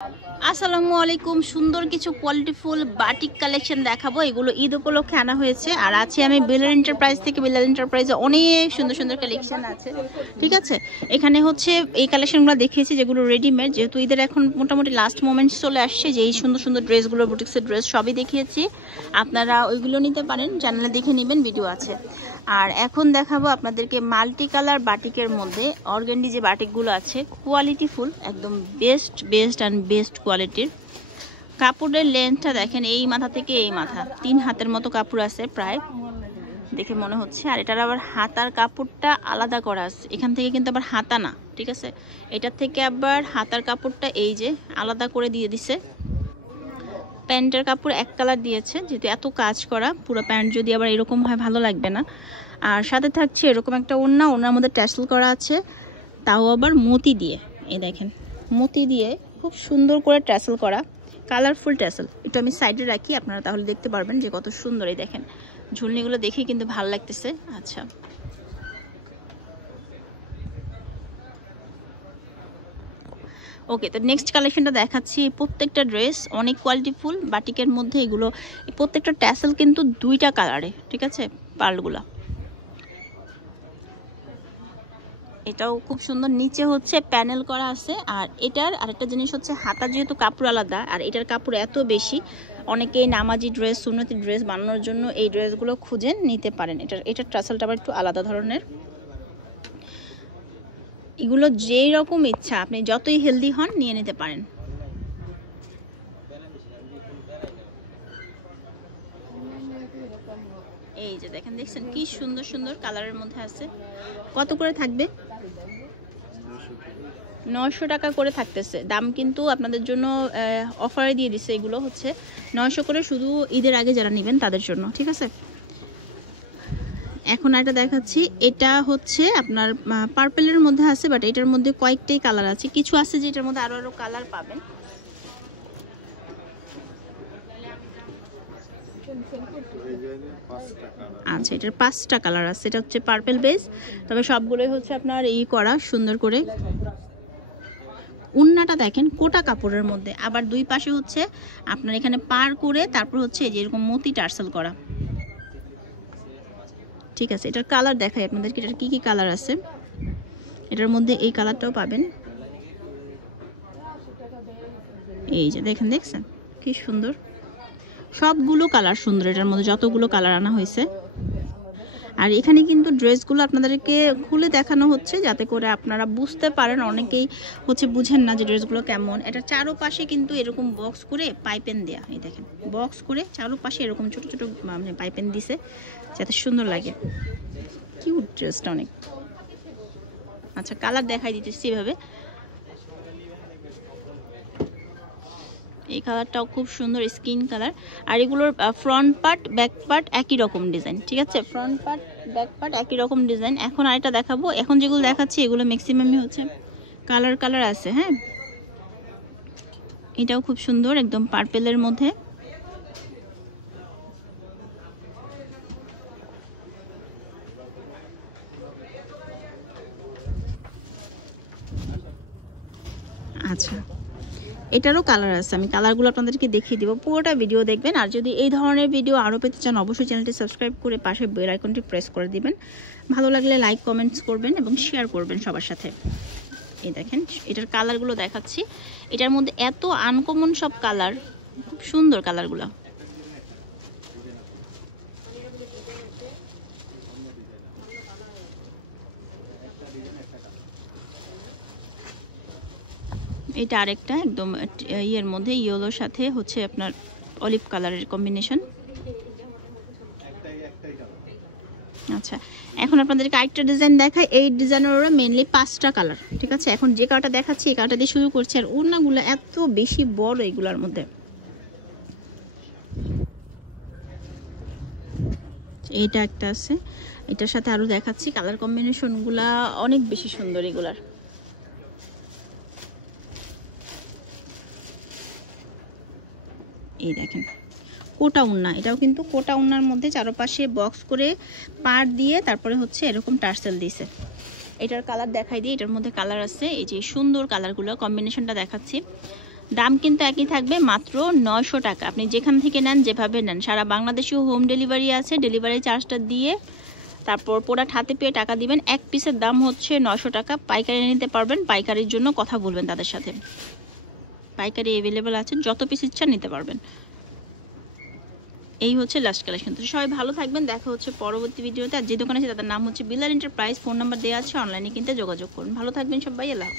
আসসালামু আলাইকুম। সুন্দর কিছু কোয়ালিটিফুল বাটিক কালেকশন দেখাবো। এগুলো ঈদ উপলক্ষে আনা হয়েছে। আর আছে আমি বিলাল এন্টারপ্রাইজ থেকে। বিলাল এন্টারপ্রাইজে অনেক সুন্দর সুন্দর কালেকশন আছে, ঠিক আছে। এখানে হচ্ছে এই কালেকশনগুলো দেখিয়েছি যেগুলো রেডিমেড, যেহেতু ঈদের এখন মোটামুটি লাস্ট মোমেন্টস চলে আসছে, যে এই সুন্দর সুন্দর ড্রেসগুলো, বুটিক্সের ড্রেস সবই দেখিয়েছি। আপনারা ওইগুলো নিতে পারেন, চ্যানেলে দেখে নেবেন, ভিডিও আছে। আর এখন দেখাবো আপনাদেরকে মাল্টি কালার বাটিকের মধ্যে অর্গানডি যে বাটিকগুলো আছে, কোয়ালিটিফুল, একদম বেস্ট অ্যান্ড বেস্ট কোয়ালিটির। কাপড়ের লেন্থটা দেখেন, এই মাথা থেকে এই মাথা 3 হাতের মতো কাপড় আছে প্রায়, দেখে মনে হচ্ছে। আর এটার আবার হাতার কাপড়টা আলাদা করা আছে, এখান থেকে কিন্তু আবার হাতা না, ঠিক আছে। এটার থেকে আবার হাতার কাপড়টা এই যে আলাদা করে দিয়ে দিছে। প্যান্টের কাপড় এক কালার দিয়েছে, যেহেতু এত কাজ করা, পুরো প্যান্ট যদি আবার এরকম হয় ভালো লাগবে না। আর সাথে থাকছে এরকম একটা ওড়নার মধ্যে ট্যাসেল করা আছে, তাও আবার মতি দিয়ে। এই দেখেন, মতি দিয়ে খুব সুন্দর করে ট্যাসেল করা, কালারফুল ট্যাসেল। একটু আমি সাইডে রাখি, আপনারা তাহলে দেখতে পারবেন যে কত সুন্দর। এই দেখেন, ঝুলনিগুলো দেখেই কিন্তু ভালো লাগতেছে। আচ্ছা, ওকে, তো নেক্সট কালেকশনটা দেখাচ্ছি। প্রত্যেকটা ড্রেস অনেক কোয়ালিটিফুল বাটিকের মধ্যে। এগুলো প্রত্যেকটা ট্যাসেল কিন্তু 2টা কালারে, ঠিক আছে, পার্লগুলো। এটাও খুব সুন্দর, নিচে হচ্ছে প্যানেল করা আছে। আর এটার আরেকটা জিনিস হচ্ছে, হাতা যেহেতু কাপড় আলাদা, আর এটার কাপড় এত বেশি, অনেকেই নামাজি ড্রেস, সুন্নতি ড্রেস বানানোর জন্য এই ড্রেসগুলো খুঁজেন, নিতে পারেন। এটার ট্রাসেলটা আবার একটু আলাদা ধরনের। এগুলো যেই রকম ইচ্ছা, আপনি যতই হেলদি হন নিয়ে নিতে পারেন। এই যে দেখেন, দেখছেন কি সুন্দর সুন্দর কালারের মধ্যে আছে। কত করে থাকবে? 900 টাকা করে থাকতেছে দাম, কিন্তু আপনাদের জন্য অফারে দিয়ে দিছে। এগুলো হচ্ছে 900 করে, শুধু ঈদের আগে যারা নেবেন তাদের জন্য, ঠিক আছে। এখন একটা দেখাচ্ছি, এটা হচ্ছে আপনার পার্পেলের মধ্যে আছে, বাট এটার মধ্যে কয়েকটাই কালার আছে, কিছু আছে যেটার মধ্যে আরো কালার পাবেন। আচ্ছা, এটার 5টা কালার আছে। এটা হচ্ছে পার্পেল বেস, তবে সবগুলোই হচ্ছে আপনার এই করা সুন্দর করে। উন্নাটা দেখেন কোটা কাপড়ের মধ্যে, আবার দুই পাশে হচ্ছে আপনার এখানে পার করে, তারপর হচ্ছে যেরকম মতি টার্সেল করা, ঠিক আছে। এটার কালার দেখাই আপনাদেরকে, এটার কি কি কালার আছে। এটার মধ্যে এই কালারটাও পাবেন, এই যে দেখেন, দেখছেন কি সুন্দর। সবগুলো কালার সুন্দর, এটার মধ্যে যতগুলো কালার আনা হয়েছে। আর এখানে কিন্তু ড্রেসগুলো আপনাদেরকে খুলে দেখানো হচ্ছে, যাতে করে আপনারা বুঝতে পারেন। অনেকেই হচ্ছে বুঝেন না যে ড্রেসগুলো কেমন। এটা চারোপাশে কিন্তু এরকম বক্স করে পাইপেন দেয়া, এই দেখেন, বক্স করে চারোপাশে এরকম ছোট ছোট মানে পাইপেন দিছে, যাতে সুন্দর লাগে। কিউট ড্রেসটা অনেক। আচ্ছা, কালার দেখাই দিতেছি এভাবে। এই কালারটাও খুব সুন্দর, স্কিন কালার। আর এগুলোর ফ্রন্ট পার্ট ব্যাক পার্ট একই রকম ডিজাইন, ঠিক আছে। ফ্রন্ট পার্ট ব্যাক পার্ট একই রকম ডিজাইন। এখন আরেকটা দেখাবো। এখন যেগুলো দেখাচ্ছি এগুলো ম্যাক্সিমামই হচ্ছে কালার আছে, হ্যাঁ। এটাও খুব সুন্দর, একদম পার্পেলের মধ্যে। আচ্ছা, এটারও কালার আছে, আমি কালারগুলো আপনাদেরকে দেখিয়ে দিব। পুরোটা ভিডিও দেখবেন। আর যদি এই ধরনের ভিডিও আরও পেতে চান, অবশ্যই চ্যানেলটি সাবস্ক্রাইব করে পাশে বেল আইকনটি প্রেস করে দিবেন। ভালো লাগলে লাইক কমেন্টস করবেন এবং শেয়ার করবেন সবার সাথে। এই দেখেন, এটার কালারগুলো দেখাচ্ছি। এটার মধ্যে এত আনকমন সব কালার, খুব সুন্দর কালারগুলো। এটা আরেকটা একদম ইয়ের মধ্যে, ইয়েলোর সাথে হচ্ছে আপনার অলিভ কালারের কম্বিনেশন। আচ্ছা, এখন আপনাদেরকে আরেকটা ডিজাইন দেখায়। এই ডিজাইনেরও মেনলি 5টা কালার, ঠিক আছে। এখন যে কালারটা দেখাচ্ছি এই কালারটা দিয়ে শুরু করছি। আর ওড়নাগুলো এত বেশি বড় এগুলোর মধ্যে। এইটা একটা আছে, এটার সাথে আরো দেখাচ্ছি। কালার কম্বিনেশনগুলা অনেক বেশি সুন্দর এগুলার। এই দেখেন, কোটা উন্না, এটাও কিন্তু কোটা উন্নার মধ্যে চারপাশে বক্স করে পার দিয়ে তারপরে হচ্ছে এরকম টার্সেল দিছে। এটার কালার দেখাই দিই। এটার মধ্যে কালার আছে, এই যে সুন্দর কালারগুলো, কম্বিনেশনটা দেখাচ্ছি। দাম কিন্তু একই থাকবে, মাত্র 900 টাকা। আপনি যেখান থেকে নেন, যেভাবে নেন, সারা বাংলাদেশেও হোম ডেলিভারি আছে। ডেলিভারি চার্জটা দিয়ে তারপর প্রোডাক্ট হাতে পেয়ে টাকা দিবেন। এক পিসের দাম হচ্ছে 900 টাকা। পাইকারি নিতে পারবেন, পাইকারির জন্য কথা বলবেন তাদের সাথে। পাইকারি অ্যাভেলেবেল আছে, যত পিস ইচ্ছা নিতে পারবেন। এই হচ্ছে লাস্ট কালেকশন। তো সবাই ভালো থাকবেন, দেখা হচ্ছে পরবর্তী ভিডিওতে। আর যে দোকানে আছে তাদের নাম হচ্ছে বিলাল এন্টারপ্রাইজ, ফোন নাম্বার দেওয়া আছে, অনলাইনে কিনতে যোগাযোগ করুন। ভালো থাকবেন সবাই, আল্লাহ।